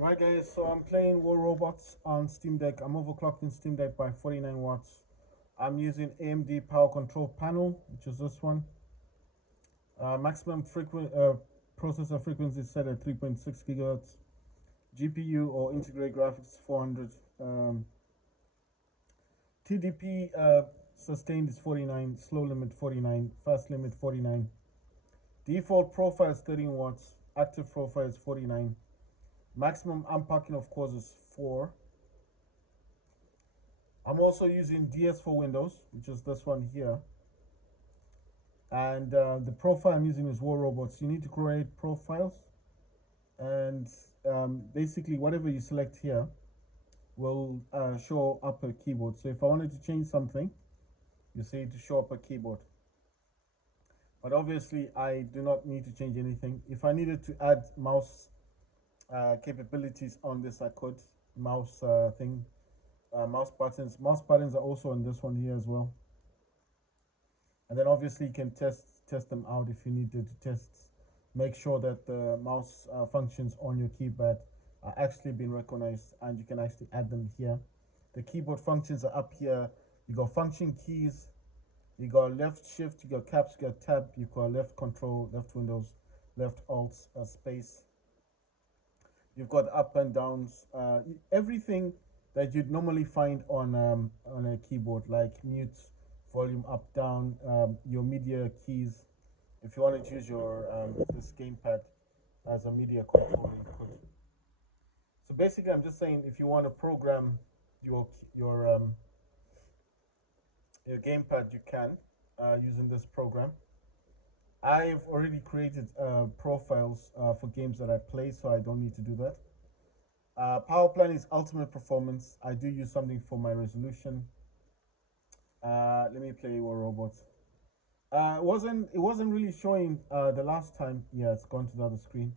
Right guys, so I'm playing War Robots on Steam Deck. I'm overclocked in Steam Deck by 49 watts. I'm using AMD Power Control Panel, which is this one. Maximum processor frequency is set at 3.6 gigahertz. GPU or integrated graphics 400. TDP sustained is 49. Slow limit 49. Fast limit 49. Default profile is 13 watts. Active profile is 49. Maximum unpacking of course is 4. I'm also using DS for Windows, which is this one here. And the profile I'm using is War Robots. You need to create profiles, and basically whatever you select here will show up a keyboard. So if I wanted to change something, you see to show up a keyboard. But obviously, I do not need to change anything. If I needed to add mouse capabilities on this, I could. Mouse thing, mouse buttons. Mouse buttons are also on this one here as well. And then obviously you can test them out if you needed to test. Make sure that the mouse functions on your keypad are actually being recognized, and you can actually add them here. The keyboard functions are up here. You got function keys, you got left shift, you got caps, you got tab, you got left control, left windows, left alt space. You've got up and downs, everything that you'd normally find on a keyboard, like mute, volume up, down, your media keys. If you wanted to use your this gamepad as a media controller, you could. So basically, I'm just saying if you want to program your your um, your gamepad, you can using this program. I've already created profiles for games that I play, so I don't need to do that. Power plan is ultimate performance. I do use something for my resolution. Let me play War Robots. It wasn't really showing the last time. Yeah, it's gone to the other screen.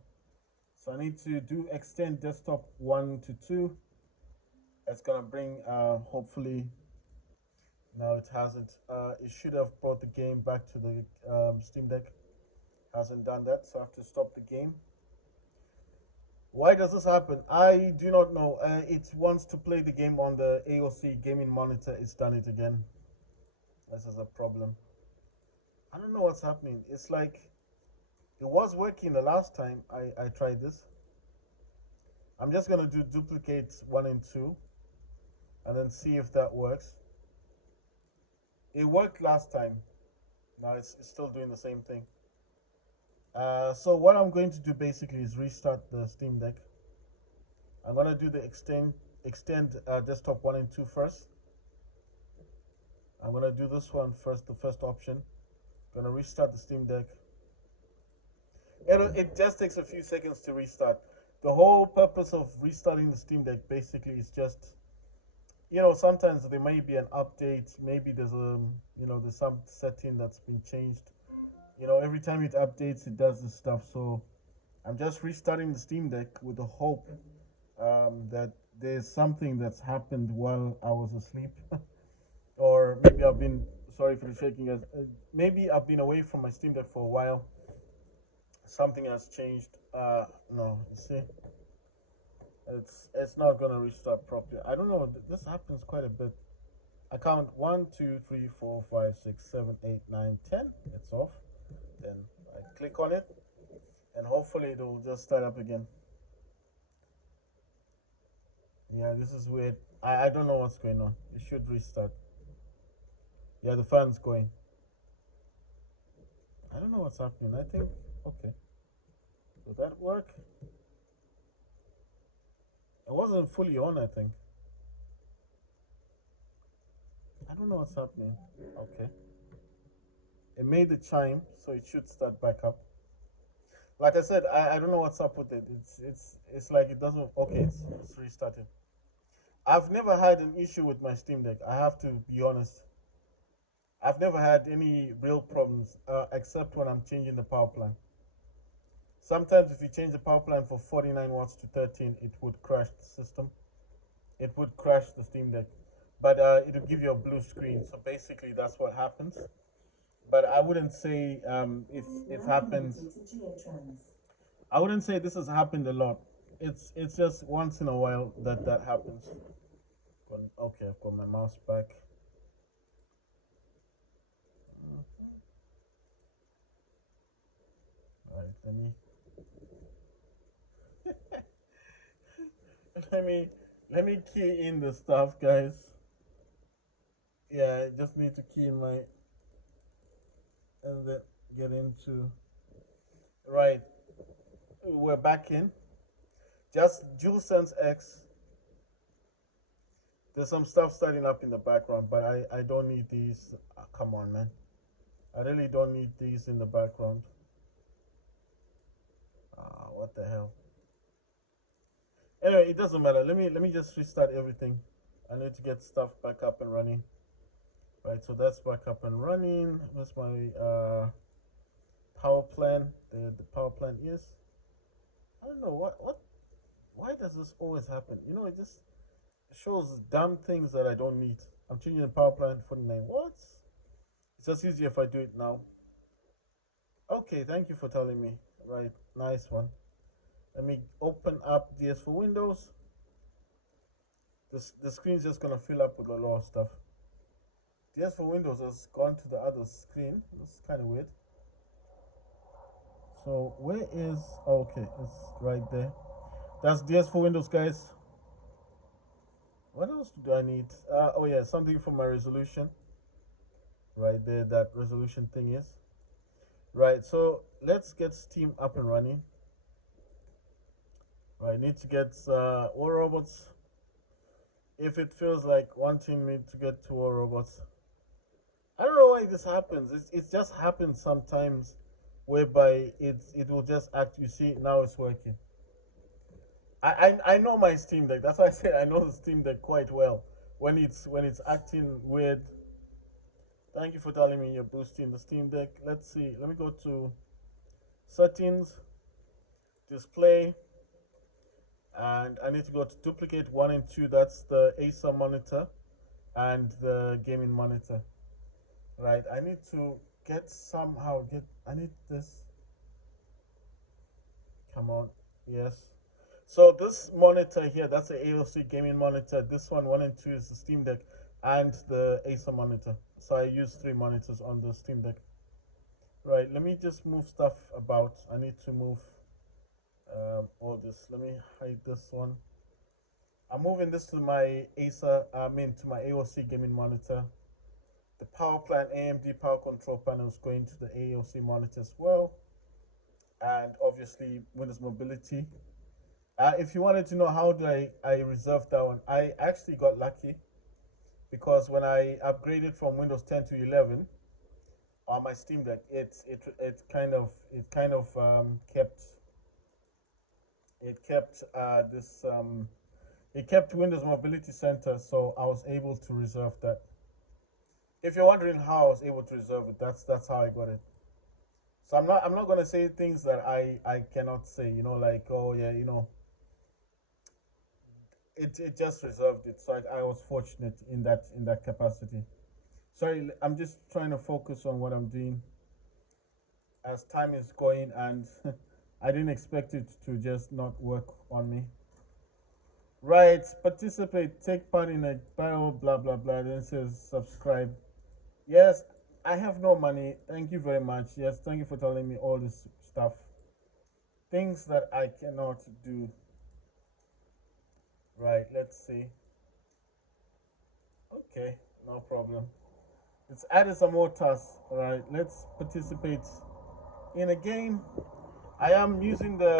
So I need to do extend desktop 1 to 2. It's gonna bring hopefully. No, it hasn't. It should have brought the game back to the Steam Deck. Hasn't done that, so I have to stop the game. Why does this happen? I do not know. It wants to play the game on the AOC gaming monitor. It's done it again. This is a problem. I don't know what's happening. It's like it was working the last time I tried this. I'm just gonna do duplicate 1 and 2 and then see if that works. It worked last time. Now it's still doing the same thing. So what I'm going to do basically is restart the Steam Deck. I'm gonna do the extend desktop 1 and 2 first. I'm gonna do this one first, the first option. Gonna restart the Steam Deck. It just takes a few seconds to restart. The whole purpose of restarting the Steam Deck basically is just, sometimes there may be an update. Maybe there's some setting that's been changed. Every time it updates, it does this stuff. So I'm just restarting the Steam Deck with the hope that there's something that's happened while I was asleep. Or maybe I've been, sorry for the shaking, maybe I've been away from my Steam Deck for a while. Something has changed. No, you see, it's not gonna restart properly. I don't know. This happens quite a bit. I count 1, 2, 3, 4, 5, 6, 7, 8, 9, 10. It's off. Then I click on it, and hopefully it will just start up again. Yeah, this is weird. I don't know what's going on. It should restart. Yeah, the fan's going. I don't know what's happening. I think okay. Will that work? It wasn't fully on. I think. I don't know what's happening. Okay. It made the chime, so it should start back up. Like I said, I don't know what's up with it. It's like it doesn't. Okay, it's restarted. I've never had an issue with my Steam Deck. I have to be honest. I've never had any real problems except when I'm changing the power plan. Sometimes if you change the power plan for 49 watts to 13, it would crash the system. It would crash the Steam Deck, but it will give you a blue screen. So basically, that's what happens. But I wouldn't say it happens. I wouldn't say this has happened a lot. it's just once in a while that that happens. Okay, I've got my mouse back. All right, let me let me key in the stuff, guys. Yeah, I just need to key in my and then get into right. We're back in just DualSense X. There's some stuff starting up in the background, but I don't need these. Come on, man. I really don't need these in the background. What the hell? Anyway, it doesn't matter. Let me just restart everything. I need to get stuff back up and running. Right, so that's back up and running. Where's my power plan? The power plan is. I don't know what. Why does this always happen? You know, it just shows dumb things that I don't need. I'm changing the power plan 49. What? It's just easier if I do it now. Okay, thank you for telling me. Right, nice one. Let me open up DS for Windows. The screen's just gonna fill up with a lot of stuff. DS for Windows has gone to the other screen. That's kind of weird. So where is? Oh, okay, it's right there. That's DS for Windows, guys. What else do I need? Oh yeah, something for my resolution. Right there, that resolution thing is. Right, so let's get Steam up and running. Right, need to get War Robots. If it feels like wanting me to get to War Robots, I don't know why this happens. It just happens sometimes, whereby it will just act. You see, now it's working. I know my Steam Deck. That's why I said I know the Steam Deck quite well. When it's acting weird. Thank you for telling me you're boosting the Steam Deck. Let's see. Let me go to settings, display, and I need to go to duplicate 1 and 2. That's the Acer monitor and the gaming monitor. Right. I need to get. I need this. Come on. Yes. So this monitor here, that's the AOC gaming monitor. This one, 1 and 2, is the Steam Deck and the Acer monitor. So I use 3 monitors on the Steam Deck. Right, let me just move stuff about. I need to move all this. Let me hide this one. I'm moving this to my to my AOC gaming monitor. The power plan AMD power control panel is going to the AOC monitor as well. And obviously Windows Mobility. If you wanted to know how do I reserved that one, I actually got lucky because when I upgraded from Windows 10 to 11 on my Steam Deck, it kept this it kept Windows Mobility Center, so I was able to reserve that. If you're wondering how I was able to reserve it, that's how I got it. So I'm not gonna say things that I cannot say. You know, like, oh yeah, you know, it just reserved it. So I was fortunate in that capacity. Sorry, I'm just trying to focus on what I'm doing as time is going, and I didn't expect it to just not work on me. Right, participate, take part in a bio, blah blah blah. Then it says subscribe. Yes, I have no money. Thank you very much. Yes, thank you for telling me all this stuff. Things that I cannot do. Right, let's see. Okay, no problem. Let's add some more tasks. Right, let's participate in a game. I am using the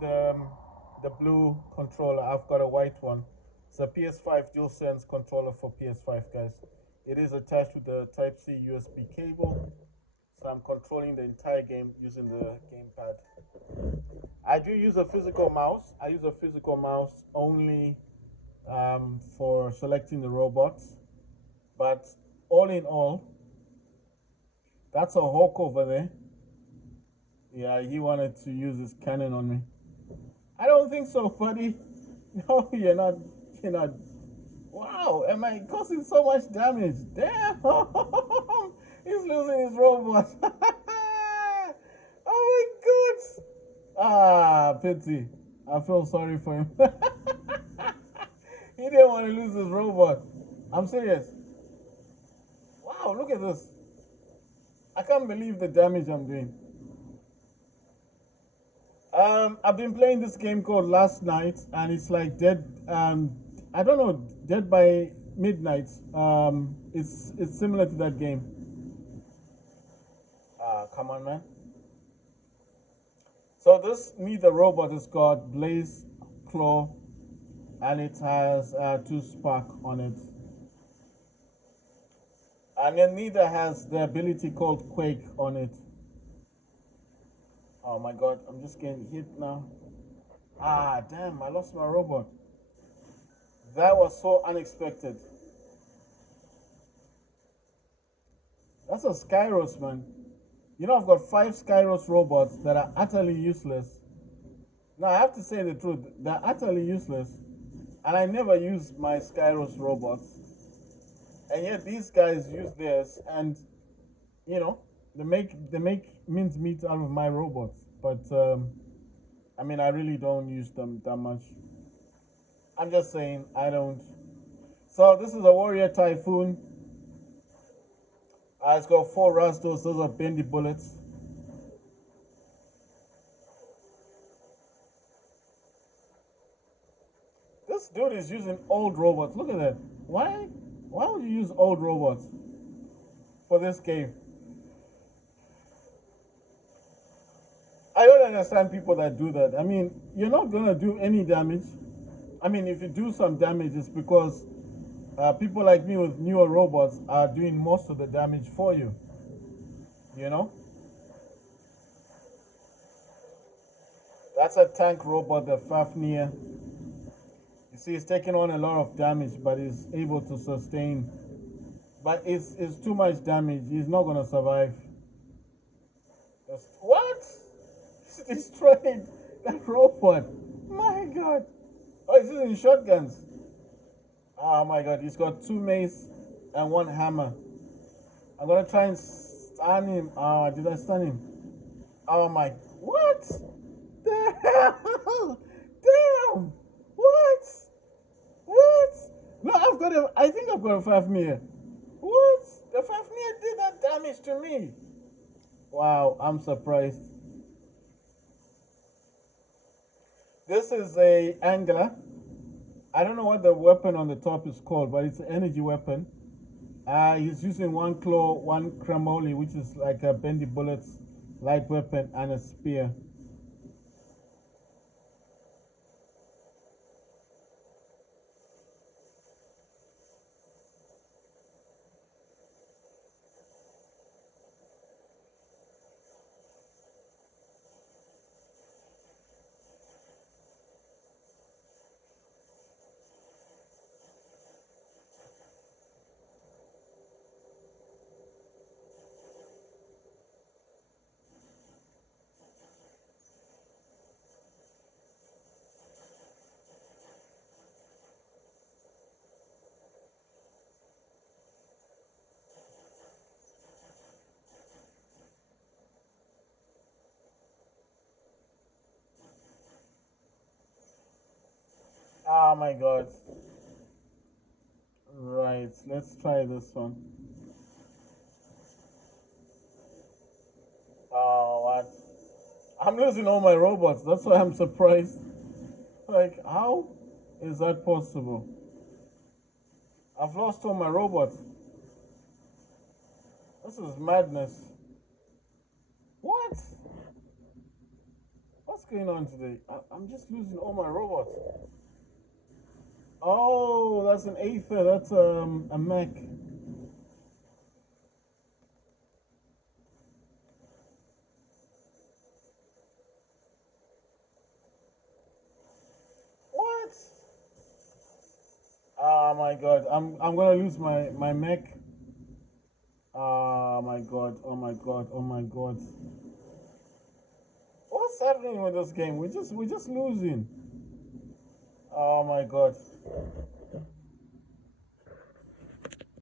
the blue controller. I've got a white one. It's a PS5 DualSense controller for PS5, guys. It is attached with the Type C USB cable. So I'm controlling the entire game using the gamepad. I do use a physical mouse. I use a physical mouse only for selecting the robots. But all in all, that's a hawk over there. Yeah, he wanted to use his cannon on me. I don't think so, buddy. No, you're not. You're not. Wow, am I causing so much damage? Damn! He's losing his robot. Oh my god! Ah, pity. I feel sorry for him. He didn't want to lose his robot. I'm serious. Wow, look at this. I can't believe the damage I'm doing. I've been playing this game called Last Night, and it's like Dead. I don't know, Dead by Midnight. It's similar to that game. Come on, man. So this Neither robot is called Blaze Claw, and it has two spark on it. And then Neither has the ability called Quake on it. Oh my god, I'm just getting hit now. Ah, damn, I lost my robot. That was so unexpected. That's a Skyros, man. You know, I've got 5 Skyros robots that are utterly useless. Now, I have to say the truth, they're utterly useless. And I never use my Skyros robots. And yet these guys use theirs, and, you know, they make mincemeat out of my robots. But, I mean, I really don't use them that much. I'm just saying, I don't. So, this is a Warrior Typhoon. It's got 4 Rastos, those are bendy bullets. This dude is using old robots. Look at that. Why? Why would you use old robots for this game? I don't understand people that do that. I mean, you're not gonna do any damage. I mean, if you do some damage, it's because people like me with newer robots are doing most of the damage for you. You know, that's a tank robot, the Fafnir. You see, it's taking on a lot of damage, but is able to sustain. But it's too much damage. He's not gonna survive. What? He's destroyed that robot. My God. Oh, he's using shotguns. Oh my God. He's got 2 mace and 1 hammer. I'm gonna try and stun him. Did I stun him? Oh my. What? The hell? Damn. What? What? No, I've got a. I think I've got a 5 mil. What? The 5 mil did that damage to me. Wow, I'm surprised. This is a angler. I don't know what the weapon on the top is called, but it's an energy weapon. He's using 1 claw, 1 Cremoli, which is like a bendy bullets, light weapon, and a spear. Oh my God. Right, let's try this one. Oh, what? I'm losing all my robots. That's why I'm surprised. Like, how is that possible? I've lost all my robots. This is madness. What? What's going on today? I'm just losing all my robots. Oh, that's an Aether. That's a mech. What? Oh my God. I'm gonna lose my mech. Oh my God. Oh my God. Oh my God. What's happening with this game? We're just losing. Oh my God.